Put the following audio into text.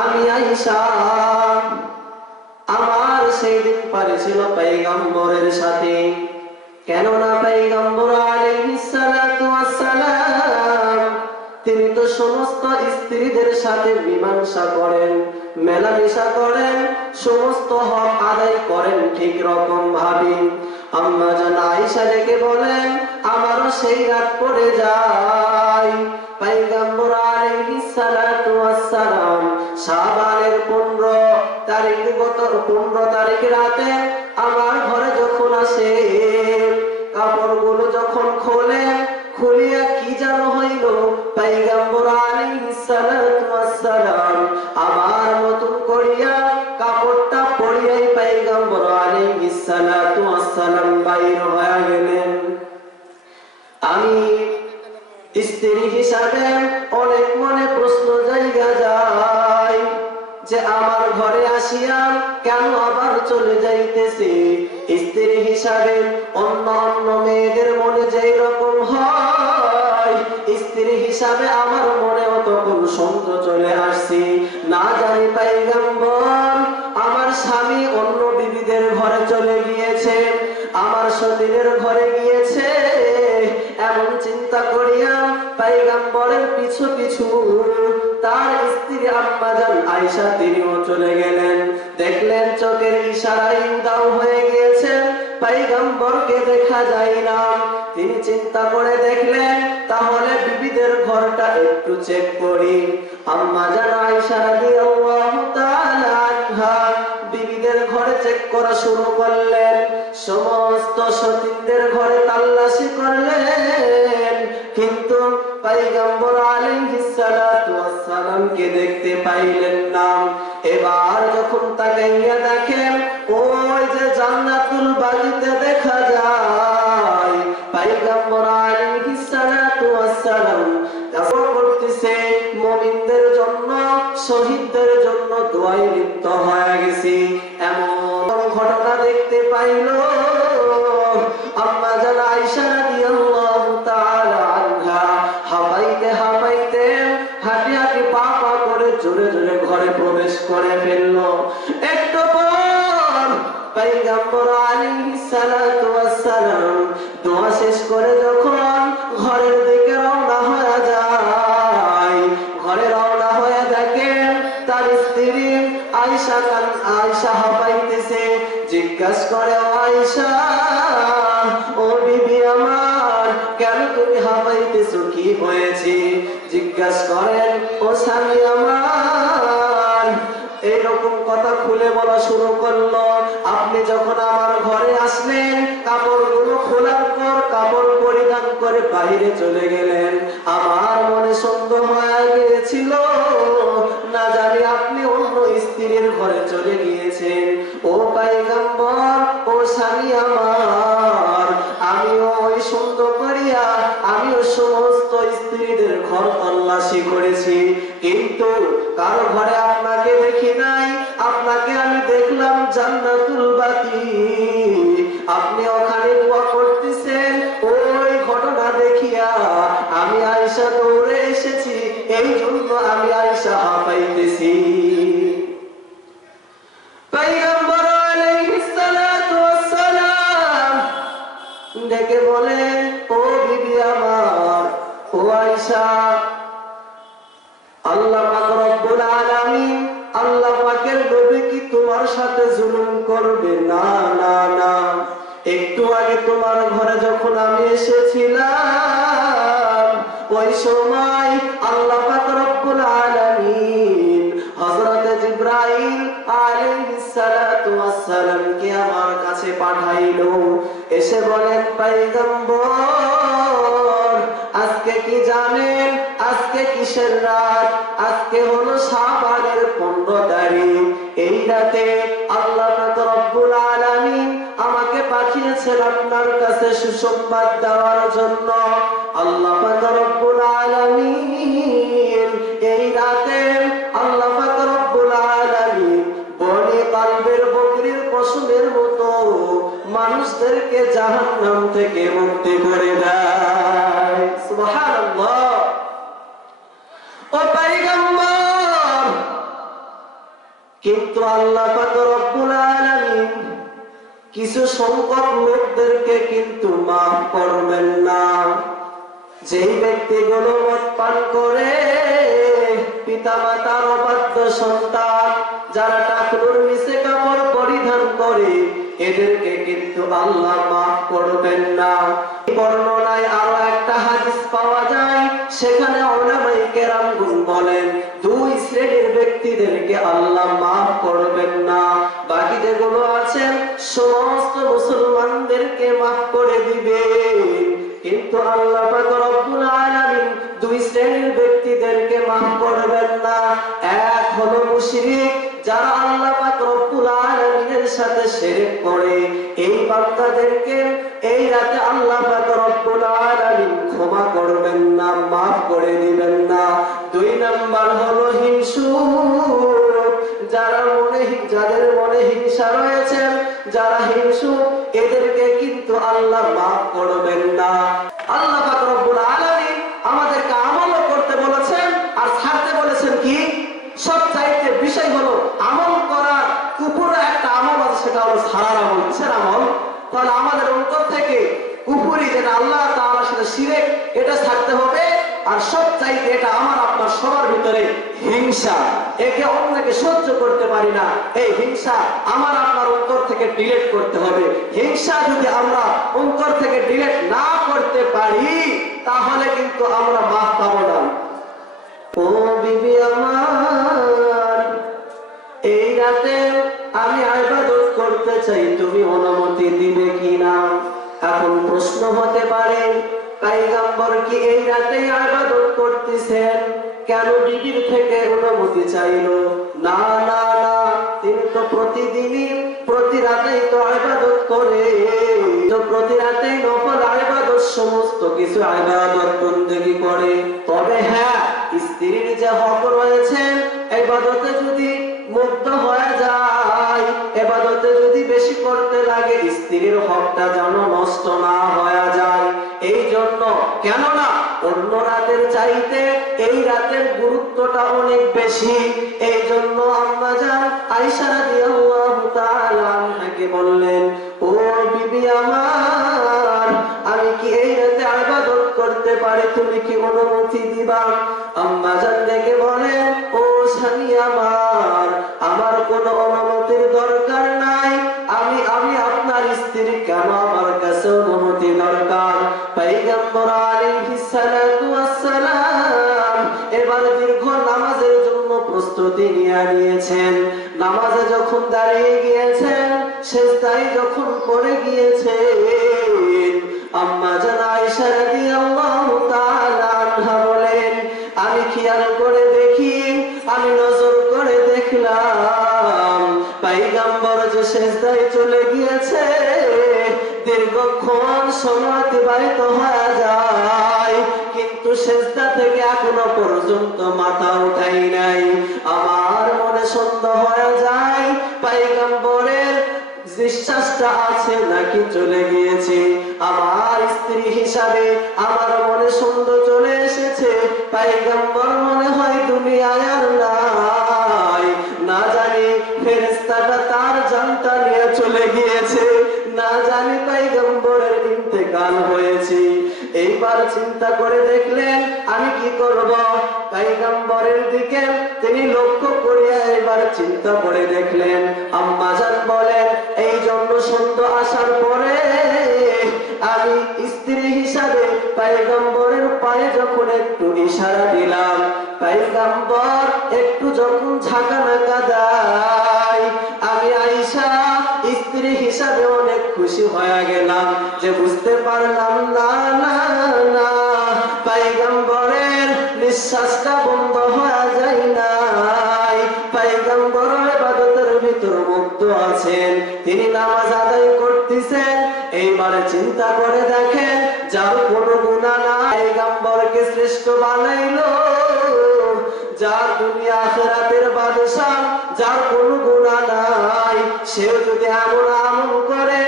আমি আয়েশা আমার সেই দিন পারে ছিল পয়গম্বরের সাথে, কেননা পয়গম্বর আলাইহিস সালাতু ওয়াস সালাম তিনি তো সমস্ত স্ত্রীদের সাথে মীমাংসা করেন, মেলামেশা করেন, সমস্ত হক আদায় করেন ঠিক রকম ভাবে। আম্মা জান আয়েশা ডেকে বলেন, আমারও সেই রাত পড়ে যায়। পয়গম্বর আলাইহিস সালাতু ওয়াস সালাম শাবানের 15 তারিখ, গত 15 তারিখ রাতে আমার ঘরে যখন আসে, কাপড়গুলো যখন খোলেন, খুলিয়া কি যেন হইল, পয়গম্বর আলাইহিস সালাতু ওয়াস সালাম আমার মতন করিয়া কাপড়টা পরিয়াই পয়গম্বর আলাইহিস সালাতু ওয়াস সালাম বাইর হয়ে গেলেন। আমি স্ত্রী হিসাবে অনেক মনে প্রশ্ন জায়গা যায় যে আমার ঘরে আসিয়া কেন আবার চলে যাইতেছে। স্ত্রী হিসাবে অন্য অন্য মেয়েদের মনে যেই রকম হয়, স্ত্রী হিসাবে আমার মনেও তখন সন্দেহ চলে আসছে। না জানি পয়গম্বর আমার স্বামী অন্য বিবিদের ঘরে চলে গিয়েছে, আমার সতীনের ঘরে গিয়েছে, এমন চিন্তা করিয়া পয়গম্বরের পিছু পিছু তার স্ত্রী আম্মা জান আয়েশা তিনিও চলে গেলেন। দেখলেন চোখের ইশারায় উধাও হয়ে গিয়েছেন, পয়গম্বরকে দেখা যায় না। তিনি চিন্তা করে দেখলেন তাহলে বিবিদের ঘরটা একটু চেক করি। আম্মা জান আয়েশা রাদিয়াল্লাহু তাআলা আনহা বিবিদের ঘরে চেক করা শুরু করলেন, সমস্ত সতীনদের ঘরে তাল্লাশি করলেন, কিন্তু পয়গম্বর আলাইহিস সালাতু ওয়াস সালামকে দেখতে পাইলেন না। এবার যখন তাকাইয়া দেখেন, ওই যে জান্নাতুল বাগিতে দেখা যায় পয়গম্বর আলাইহিস সালাতু ওয়াস সালাম দোয়া করতেছে, মুমিনদের জন্য, শহীদদের জন্য দোয়ায় লিপ্ত হয়ে গেছে। এমন ঘটনা দেখতে পাইল আম্মা জান আয়েশা রাদিয়াল্লাহু তাআলা আনহা হাঁপাইতে হাঁপাইতে হাঁটি হাঁটি পা পা করে জোরে জোরে ঘরে প্রবেশ করে ফেলল। একটু পর পয়গম্বর আলাইহিস সালাতু ওয়াস সালাম দোয়া শেষ করে যখন ঘরের দিকে রওনা হয়ে যায়, ঘরে রওনা হয়ে দেখেন তার স্ত্রী আয়েশা হাঁপাইতেছে। জিজ্ঞাসা করে, আয়েশা ও বিবি আমার, কেন তুমি হাঁপাইতেছো, কি হয়েছে? জিজ্ঞাসা করেন, ও স্বামী আমার, এইরকম কথা খুলে বলা শুরু করলো, আপনি যখন আমার ঘরে আসলেন কাপড়গুলো খোলার পর কাপড় পরিধান করে বাইরে চলে গেলেন, আমার মনে সন্দেহ হয়ে গিয়েছিল, না জানি আপনি অন্য স্ত্রীর ঘরে চলে গিয়েছেন। ও পয়গম্বর, ও স্বামী আমার, আমিও ওই সন্দেহ করিয়া আমিও সমস্ত স্ত্রীদের ঘর তল্লাশি করেছি, কিন্তু কারো ঘরে আপনাকে দেখি নাই। আপনাকে আমি দেখলাম জান্নাতুল বাকি, আপনি ওখানে দোয়া করতেছেন। ওই ঘটনা দেখিয়া আমি আয়েশা দৌড়ে এসেছি, এই জন্য আমি আয়েশা হাঁপাইতেছি। পয়গম্বর আলাইহিস সালাতু ওয়াস সালাম ডেকে বলেন, ও বিবি আমার, ও আয়েশা, আল্লাহ পাক রব্বুল আলামিন, আল্লাহ পাকের নবী কি তোমার সাথে জুলুম করবে? না না না, একটু আগে তোমার ঘরে যখন আমি এসেছিলাম ওই সময় আল্লাহ পাক রব্বুল আলামিন হযরত জিবরাইল আলাইহিস সালাতু ওয়াস সালাম কে আমার কাছে পাঠাইলো। এসে বলেন, পয়গম্বর আজকে কি জানেন, আজকে কিসের রাত? আজকে হলো শাবানের 15 তারিখ। এই রাতে আল্লাহ পাক রব্বুল আলামিন আমাকে পাঠিয়েছেন আপনার কাছে সুসংবাদ দেওয়ার জন্য। আল্লাহ পাক রব্বুল আলামিন এই রাতে আল্লাহ পাক রব্বুল আলামিন বনি কালবের বকরির পশমের মতো মানুষদেরকে জাহান্নাম থেকে মুক্তি করে দেয়। সুবহানাল্লাহ। ও পয়গম্বর, কিন্তু আল্লাহ পাক রব্বুল আলামিন কিছু সংখ্যক লোকদেরকে কিন্তু মাফ করবেন না। যেই ব্যক্তিগুলো মদ পান করে, পিতা মাতার অবাধ্য সন্তান, যারা টাকনুর নিচে কাপড় পরিধান করে, এদেরকে কিন্তু আল্লাহ মাফ করবেন না। বর্ণনায় আরো একটা হাদিস পাওয়া যায়, সেখানে উলামায়ে কেরামগণ বলেন দুই শ্রেণীর ব্যক্তিদেরকে আল্লাহ মাফ করবেন না। বাকি যেগুলো আছেন সমস্ত মুসলমানদেরকে মাফ করে দিবেন। কিন্তু আল্লাহ পাক রব্বুল আলামিন দুই শ্রেণীর ব্যক্তিদেরকে মাফ করবেন না। এক হলো মুশরিক, যারা আল্লাহ পাক রব্বুল আলামিনের সাথে শিরক করে, এই বান্দাদেরকে এই রাতে আল্লাহ পাক রব্বুল আলামিন ক্ষমা করবেন না, মাফ করে দিবেন না। দুই নাম্বার হলো হিংসুক, যাদের মনে হিংসা রয়েছে, যারা হিংসুক, এদেরকে কিন্তু আল্লাহ মাফ করবেন না। আল্লাহ পাক রব্বুল আলামিন আমাদেরকে আমল করতে বলেছেন আর ছাড়তে বলেছেন কি? সবচাইতে বিষয় হলো আমল করার উপরে একটা আমল আছে, সেটা হলো ছাড়ার আমল। কিসের আমল? তাহলে আমাদের অন্তর থেকে কুফরি, যেটা আল্লাহ তাআলার সাথে শিরক, এটা ছাড়তে হবে। আর সবচাইতে এটা আমার আপনার সবার ভিতরে হিংসা, একে অন্যকে সহ্য করতে পারি না, এই হিংসা আমার আপনার অন্তর থেকে ডিলিট করতে হবে। হিংসা যদি আমরা অন্তর থেকে ডিলিট না করতে পারি, তাহলে কিন্তু আমরা মাফ পাবো না। ও বিবি আমার, এই রাতে আমি ইবাদত করতে চাই, তুমি অনুমতি দিবে কিনা? এখন প্রশ্ন হতে পারে, পয়গম্বর কি এই রাতে ইবাদত করতেছেন, কেন বিবির থেকে অনুমতি চাইলো? না না না, তিনি তো প্রতিদিনই প্রতি রাতেই তো ইবাদত করে, তো প্রতি রাতেই নফল ইবাদত, সমস্ত কিছু ইবাদত বন্দেগী করে। তবে হ্যাঁ, স্ত্রীর যে হক রয়েছে, ইবাদতে যদি মুক্ত হয়ে যায়, ইবাদতে যদি বেশি করতে লাগে, স্ত্রীর হকটা যেন নষ্ট না হয়ে যায়। এই জন্য, কেননা অন্য রাতের চাইতে এই রাতের গুরুত্বটা অনেক বেশি। এই জন্য আম্মা জান আয়েশা রাদিয়াল্লাহু তাআলা আনহাকে বললেন, ও বিবি আমার, আমি কি এই রাতে ইবাদত করতে পারি, তুমি কি অনুমতি দিবা? আম্মা জান ডেকে বলেন, ও স্বামী আমার, আমার কোনো অনুমতির দরকার নাই, আমি আপনার স্ত্রী, কেন আমার কাছে অনুমতি দরকার? পয়গম্বর আলাইহিস সালাতু ওয়াস সালাম এবার দীর্ঘ নামাজের জন্য প্রস্তুতি নিয়েছেন। নামাজে যখন দাঁড়িয়ে গিয়েছেন, সিজদায় যখন পড়ে গিয়েছেন, আম্মা জান আয়েশা রাদিয়াল্লাহু তাআলা আনহা বলেন, আমি খেয়াল করে দেখি, আমি নজর করে দেখলাম, পয়গম্বর যে সিজদায় চলে গিয়েছে, দীর্ঘক্ষণ সময় অতিবাহিত হয়ে যায়, কিন্তু সিজদা থেকে এখনো পর্যন্ত মাথা উঠাই নাই। আমার মনে সন্দেহ হয়ে যায়, পয়গম্বরের বিশ্বাসটা আছে নাকি চলে গিয়েছে। আমার স্ত্রী হিসাবে আমার মনে সন্দেহ চলে এসেছে, পয়গম্বর মনে হয় দুনিয়ায় আর নাই, না জানি ফেরেশতাটা তার জানটা নিয়ে চলে গিয়েছে, না জানি পয়গম্বরের ইন্তেকাল হয়েছে। এইবার চিন্তা করে দেখলেন, আমি কি করব? পয়গম্বরের দিকে তিনি লক্ষ্য করিয়া এবার চিন্তা করে দেখলেন। আম্মা জান বলেন, এই জন্য সন্দেহ আসার পরে আমি স্ত্রী হিসাবে পয়গম্বরের পায়ে যখন একটু ইশারা দিলাম, পয়গম্বর একটু যখন ঝাঁকানাকা দেয়, আমি আয়েশা স্ত্রী হিসাবে অনেক খুশি হয়ে গেলাম, যে বুঝতে পারলাম না না না, পয়গম্বরের নিঃশ্বাসটা বন্ধ হয়ে যায় নাই, পয়গম্বর ইবাদতের ভিতর মুক্ত আছেন, তিনি নামাজ আদায় করতেছেন। এইবারে চিন্তা করে দেখেন, যার কোনো গুনাহ নাই, পয়গম্বরকে শ্রেষ্ঠ বানাইলো, যার দুনিয়া আখিরাতের বাদশা, যার কোনো গুনাহ নাই, সে যদি এমন আমল করে,